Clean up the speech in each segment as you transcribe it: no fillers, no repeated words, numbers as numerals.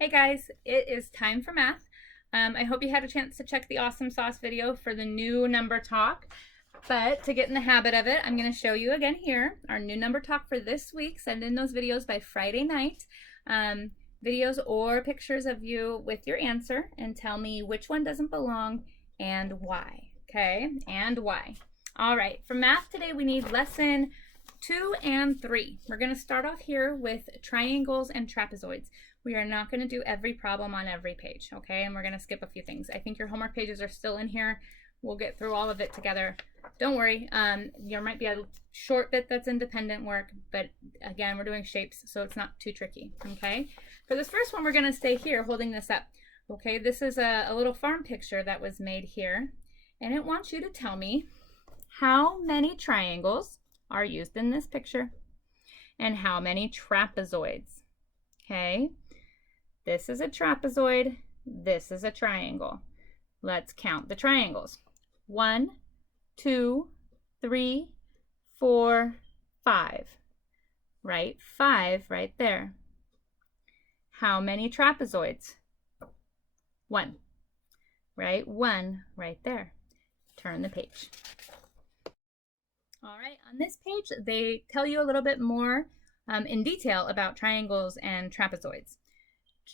Hey guys, it is time for math. I hope you had a chance to check the Awesome Sauce video for the new number talk. But to get in the habit of it, I'm going to show you again here our new number talk for this week. Send in those videos by Friday night. Videos or pictures of you with your answer and tell me which one doesn't belong and why. Okay, and why. All right, for math today we need lesson 2 and 3. We're going to start off here with triangles and trapezoids. We are not going to do every problem on every page, okay? And we're going to skip a few things. I think your homework pages are still in here. We'll get through all of it together. Don't worry. There might be a short bit that's independent work, but again, we're doing shapes, so it's not too tricky, okay? For this first one, we're going to stay here holding this up, okay? This is a little farm picture that was made here, and it wants you to tell me how many triangles are used in this picture and how many trapezoids, okay? This is a trapezoid, this is a triangle. Let's count the triangles. 1, 2, 3, 4, 5. Right? 5 right there. How many trapezoids? 1. Right? 1 right there. Turn the page. All right, on this page, they tell you a little bit more in detail about triangles and trapezoids.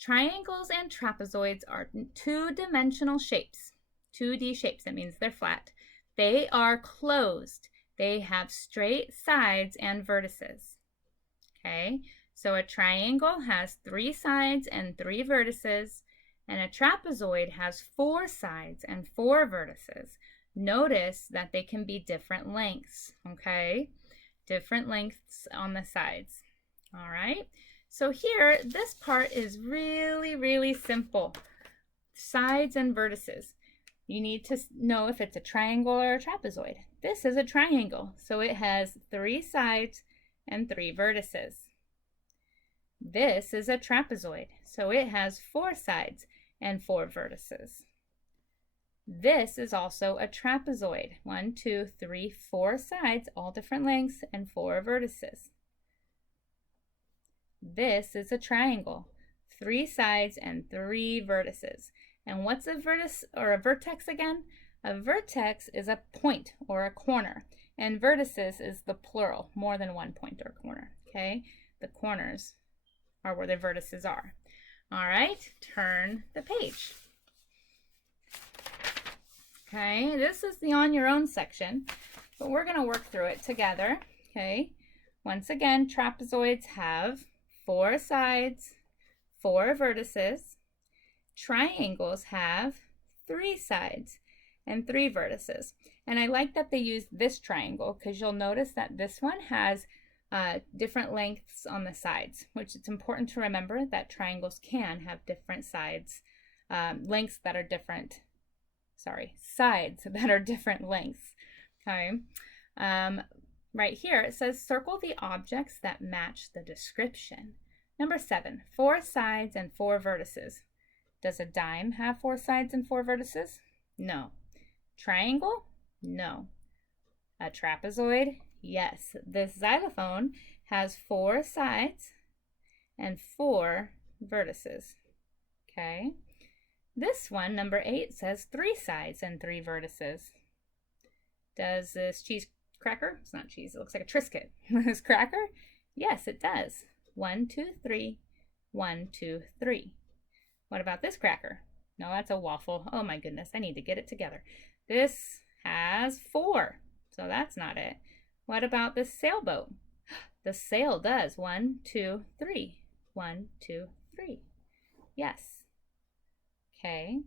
Triangles and trapezoids are two-dimensional shapes, 2D shapes. That means they're flat. They are closed. They have straight sides and vertices. Okay, so a triangle has 3 sides and 3 vertices, and a trapezoid has 4 sides and 4 vertices. Notice that they can be different lengths, okay? Different lengths on the sides. All right, so here, this part is really simple. Sides and vertices. You need to know if it's a triangle or a trapezoid. This is a triangle, so it has 3 sides and 3 vertices. This is a trapezoid, so it has 4 sides and 4 vertices. This is also a trapezoid. 1, 2, 3, 4 sides, all different lengths, and 4 vertices. This is a triangle. 3 sides and 3 vertices. And what's a vertex or a vertex again? A vertex is a point or a corner, and vertices is the plural, more than one point or corner, okay? The corners are where the vertices are. All right, turn the page. Okay, this is the on your own section, but we're going to work through it together, okay? Once again, trapezoids have 4 sides, 4 vertices. Triangles have 3 sides and 3 vertices. And I like that they use this triangle because you'll notice that this one has different lengths on the sides, which it's important to remember that triangles can have different sides, lengths that are different, sides that are different lengths, okay? Right here, it says circle the objects that match the description. Number 7, 4 sides and 4 vertices. Does a dime have 4 sides and 4 vertices? No. Triangle? No. A trapezoid? Yes. This xylophone has 4 sides and 4 vertices. Okay. This one, number 8, says 3 sides and 3 vertices. Does this cheese cracker? It's not cheese. It looks like a Triscuit. This cracker? Yes, it does. 1, 2, 3. 1, 2, 3. What about this cracker? No, that's a waffle. Oh my goodness, I need to get it together. This has 4, so that's not it. What about this sailboat? The sail does. 1, 2, 3. 1, 2, 3. Yes. Okay.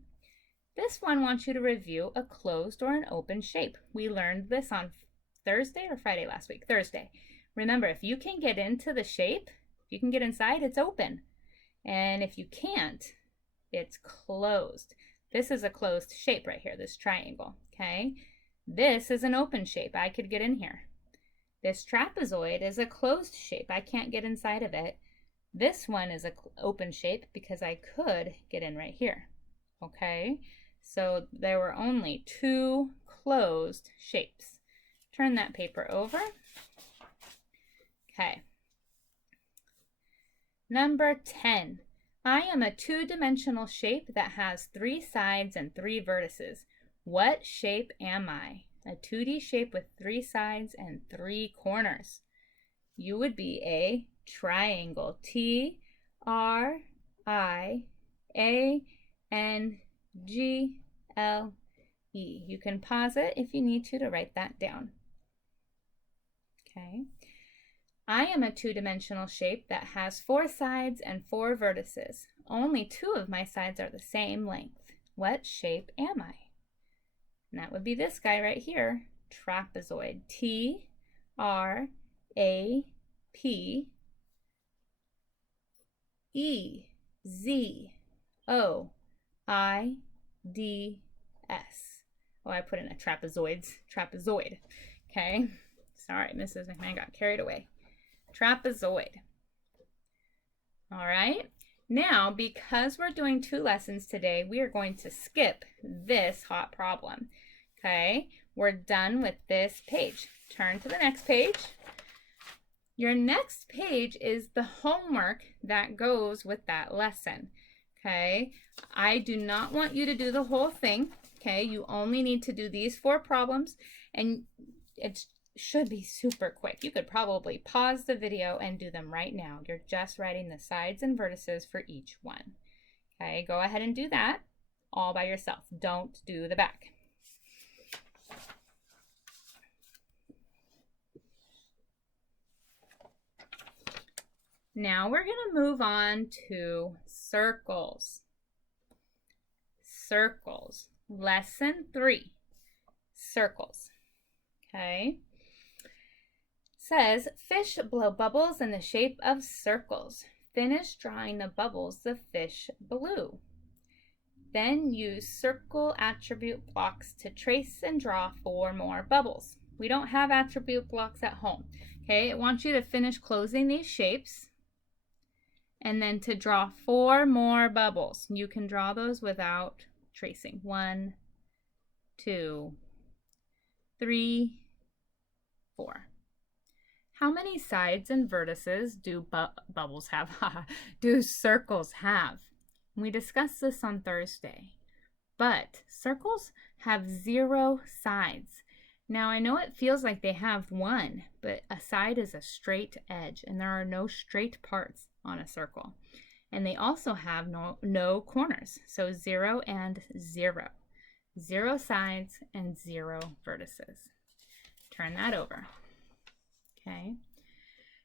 This one wants you to review a closed or an open shape. We learned this on Thursday or Friday last week? Thursday. Remember, if you can get into the shape, if you can get inside, it's open. And if you can't, it's closed. This is a closed shape right here, this triangle, okay? This is an open shape. I could get in here. This trapezoid is a closed shape. I can't get inside of it. This one is an open shape because I could get in right here, okay? So there were only 2 closed shapes. Turn that paper over. Okay. Number 10. I am a two-dimensional shape that has 3 sides and 3 vertices. What shape am I? A 2D shape with 3 sides and 3 corners. You would be a triangle. Triangle. You can pause it if you need to write that down. Okay. I am a two-dimensional shape that has 4 sides and 4 vertices. Only 2 of my sides are the same length. What shape am I? And that would be this guy right here, trapezoid. Trapezoids. Oh, I put in a trapezoid. Okay. Sorry, Mrs. McMahon got carried away. Trapezoid. All right. Now, because we're doing 2 lessons today, we are going to skip this hot problem. Okay. We're done with this page. Turn to the next page. Your next page is the homework that goes with that lesson. Okay. I do not want you to do the whole thing. Okay. You only need to do these 4 problems, and it should be super quick. You could probably pause the video and do them right now. You're just writing the sides and vertices for each one. Okay. Go ahead and do that all by yourself. Don't do the back. Now we're going to move on to circles. Circles. Lesson 3. Circles. Okay. Says, fish blow bubbles in the shape of circles. Finish drawing the bubbles the fish blew. Then use circle attribute blocks to trace and draw 4 more bubbles. We don't have attribute blocks at home. Okay, it wants you to finish closing these shapes and then to draw 4 more bubbles. You can draw those without tracing. 1, 2, 3, 4. How many sides and vertices do bubbles have? Do circles have? We discussed this on Thursday, but circles have 0 sides. Now I know it feels like they have 1, but a side is a straight edge, and there are no straight parts on a circle. And they also have no corners, so 0 and 0. 0 sides and 0 vertices. Turn that over. Okay.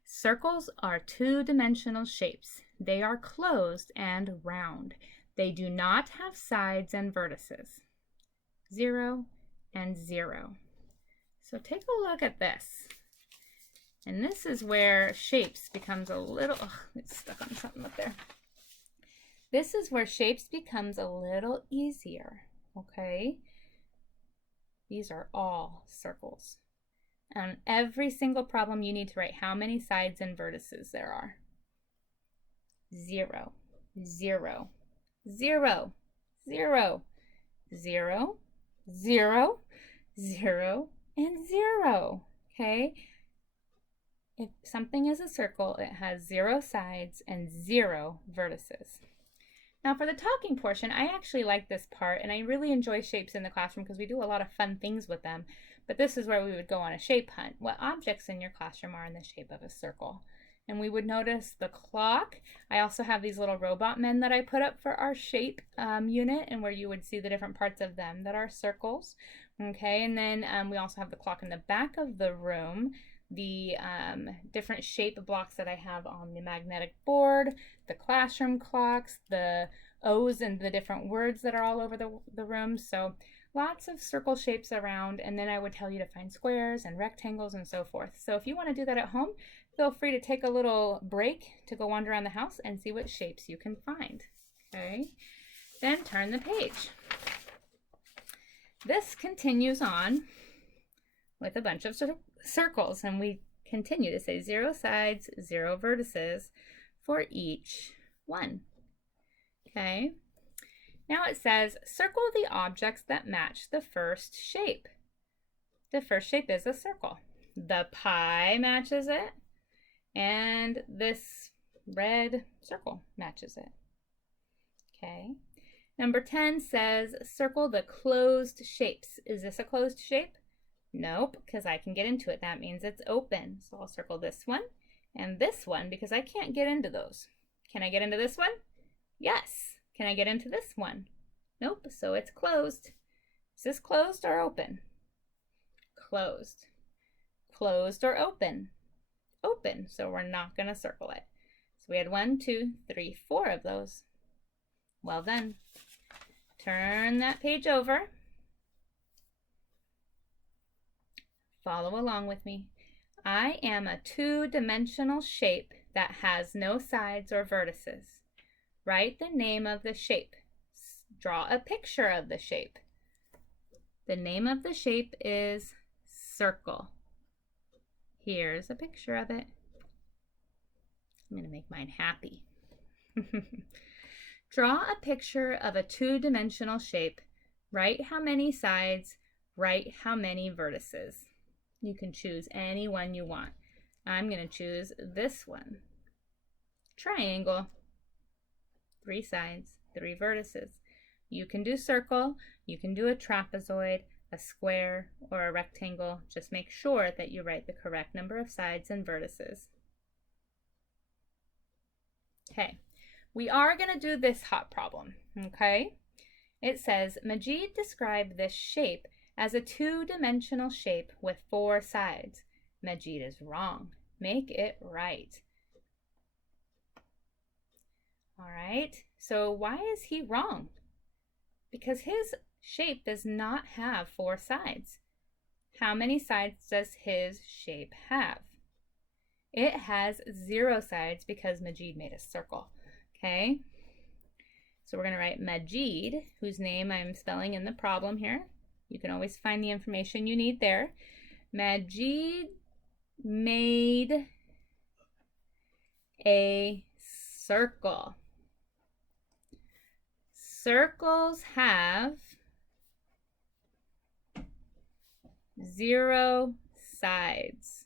Circles are two-dimensional shapes. They are closed and round. They do not have sides and vertices. 0 and 0. So take a look at this. And this is where shapes becomes a little, it's stuck on something up there. This is where shapes becomes a little easier, okay? These are all circles. On every single problem, you need to write how many sides and vertices there are. 0, 0, 0, 0, 0, 0, 0, and 0, okay? If something is a circle, it has 0 sides and 0 vertices. Now for the talking portion, I actually like this part, and I really enjoy shapes in the classroom because we do a lot of fun things with them. But this is where we would go on a shape hunt. What objects in your classroom are in the shape of a circle? And we would notice the clock. I also have these little robot men that I put up for our shape unit, and where you would see the different parts of them that are circles. Okay, and then we also have the clock in the back of the room, the different shape blocks that I have on the magnetic board, the classroom clocks, the O's and the different words that are all over the room. So lots of circle shapes around, and then I would tell you to find squares and rectangles and so forth. So if you want to do that at home, feel free to take a little break to go wander around the house and see what shapes you can find. Okay, then turn the page. This continues on with a bunch of circles, and we continue to say 0 sides, 0 vertices for each one. Okay, now it says circle the objects that match the first shape. The first shape is a circle. The pie matches it, and this red circle matches it. Okay. Number 10 says circle the closed shapes. Is this a closed shape? Nope, because I can get into it. That means it's open. So I'll circle this one and this one because I can't get into those. Can I get into this one? Yes. Can I get into this one? Nope, so it's closed. Is this closed or open? Closed. Closed or open? Open, so we're not going to circle it. So we had 1, 2, 3, 4 of those. Well done. Turn that page over. Follow along with me. I am a two-dimensional shape that has no sides or vertices. Write the name of the shape. Draw a picture of the shape. The name of the shape is circle. Here's a picture of it. I'm going to make mine happy. Draw a picture of a two-dimensional shape. Write how many sides. Write how many vertices. You can choose any one you want. I'm going to choose this one. Triangle. 3 sides, 3 vertices. You can do circle, you can do a trapezoid, a square, or a rectangle. Just make sure that you write the correct number of sides and vertices. Okay, we are going to do this hot problem, okay? It says, Majid described this shape as a two-dimensional shape with 4 sides. Majid is wrong. Make it right. All right, so why is he wrong? Because his shape does not have 4 sides. How many sides does his shape have? It has 0 sides because Majid made a circle, okay? So we're going to write Majid, whose name I'm spelling in the problem here. You can always find the information you need there. Majid made a circle. Circles have 0 sides.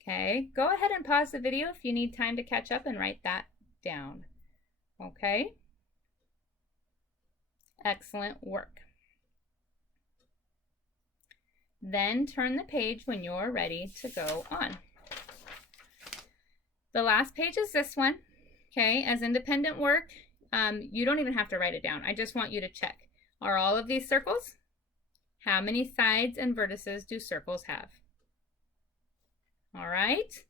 Okay, go ahead and pause the video if you need time to catch up and write that down. Okay? Excellent work. Then turn the page when you're ready to go on. The last page is this one. Okay, as independent work, you don't even have to write it down. I just want you to check. Are all of these circles? How many sides and vertices do circles have? All right.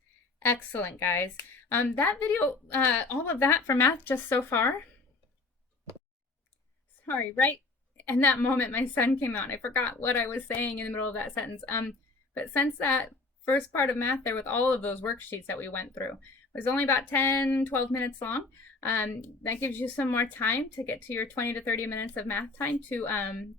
Excellent, guys. That video, all of that for math just so far. Sorry, right in that moment my son came out and I forgot what I was saying in the middle of that sentence. But since that first part of math there with all of those worksheets that we went through was only about 10-12 minutes long, that gives you some more time to get to your 20 to 30 minutes of math time to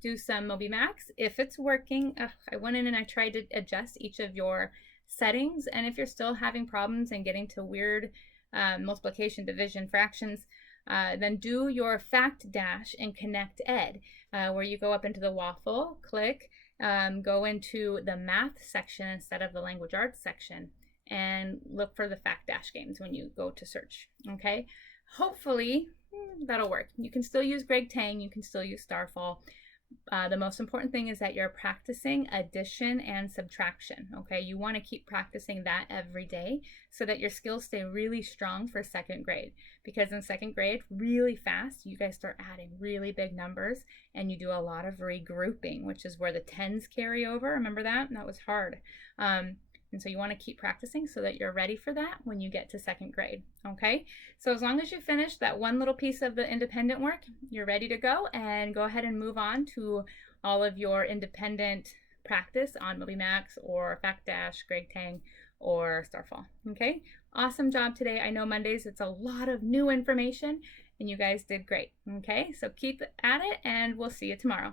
do some MobyMax. If it's working, I went in and I tried to adjust each of your settings, and if you're still having problems and getting to weird multiplication, division, fractions, then do your fact dash and connect ed, where you go up into the waffle, click, go into the math section instead of the language arts section, and look for the fact dash games when you go to search. Okay, hopefully that'll work. You can still use Greg Tang, you can still use Starfall. The most important thing is that you're practicing addition and subtraction, okay? You want to keep practicing that every day so that your skills stay really strong for 2nd grade. Because in 2nd grade, really fast, you guys start adding really big numbers and you do a lot of regrouping, which is where the 10s carry over. Remember that? That was hard. And so you want to keep practicing so that you're ready for that when you get to 2nd grade, okay? So as long as you finish that one little piece of the independent work, you're ready to go, and go ahead and move on to all of your independent practice on MobyMax or Fact Dash, Greg Tang, or Starfall, okay? Awesome job today. I know Mondays, it's a lot of new information, and you guys did great, okay? So keep at it, and we'll see you tomorrow.